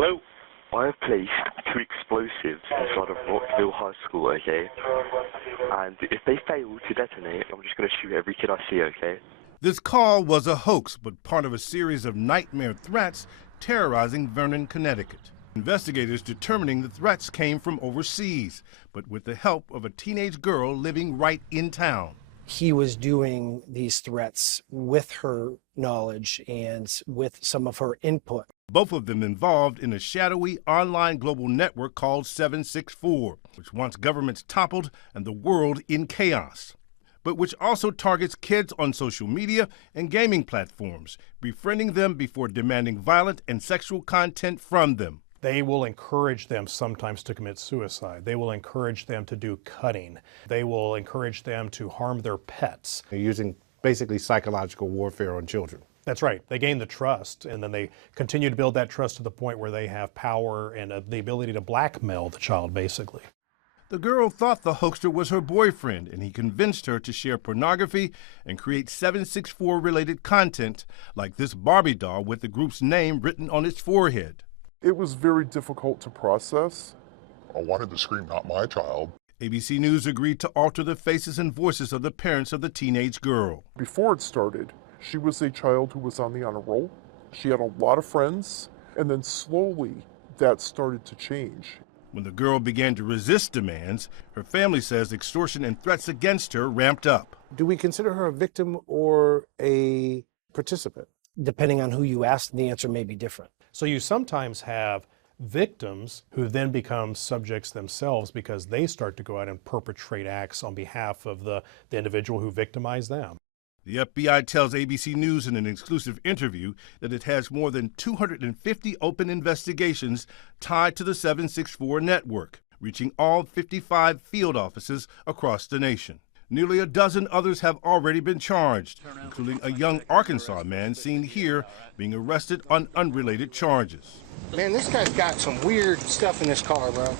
Hello? I have placed 2 explosives inside of Rockville High School, okay? And if they fail to detonate, I'm just going to shoot every kid I see, okay? This call was a hoax, but part of a series of nightmare threats terrorizing Vernon, Connecticut. Investigators determining the threats came from overseas, but with the help of a teenage girl living right in town. He was doing these threats with her knowledge and with some of her input. Both of them involved in a shadowy online global network called 764, which wants governments toppled and the world in chaos, but which also targets kids on social media and gaming platforms, befriending them before demanding violent and sexual content from them. They will encourage them sometimes to commit suicide. They will encourage them to do cutting. They will encourage them to harm their pets. They're using basically psychological warfare on children. That's right. They gain the trust, and then they continue to build that trust to the point where they have power and the ability to blackmail the child, basically. The girl thought the hoaxer was her boyfriend, and he convinced her to share pornography and create 764-related content, like this Barbie doll with the group's name written on its forehead. It was very difficult to process. I wanted to scream, "Not my child." ABC News agreed to alter the faces and voices of the parents of the teenage girl. Before it started, she was a child who was on the honor roll. She had a lot of friends, and then slowly that started to change. When the girl began to resist demands, her family says extortion and threats against her ramped up. Do we consider her a victim or a participant? Depending on who you ask, the answer may be different. So you sometimes have victims who then become subjects themselves because they start to go out and perpetrate acts on behalf of the individual who victimized them. The FBI tells ABC News in an exclusive interview that it has more than 250 open investigations tied to the 764 network, reaching all 55 field offices across the nation. Nearly a dozen others have already been charged, including a young Arkansas man seen here being arrested on unrelated charges. Man, this guy's got some weird stuff in this car, bro.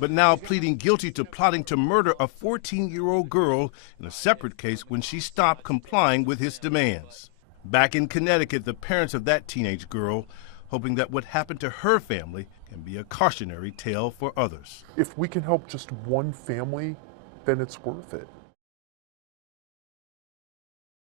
But now pleading guilty to plotting to murder a 14-year-old girl in a separate case when she stopped complying with his demands. Back in Connecticut, the parents of that teenage girl hoping that what happened to her family can be a cautionary tale for others. If we can help just one family, then it's worth it.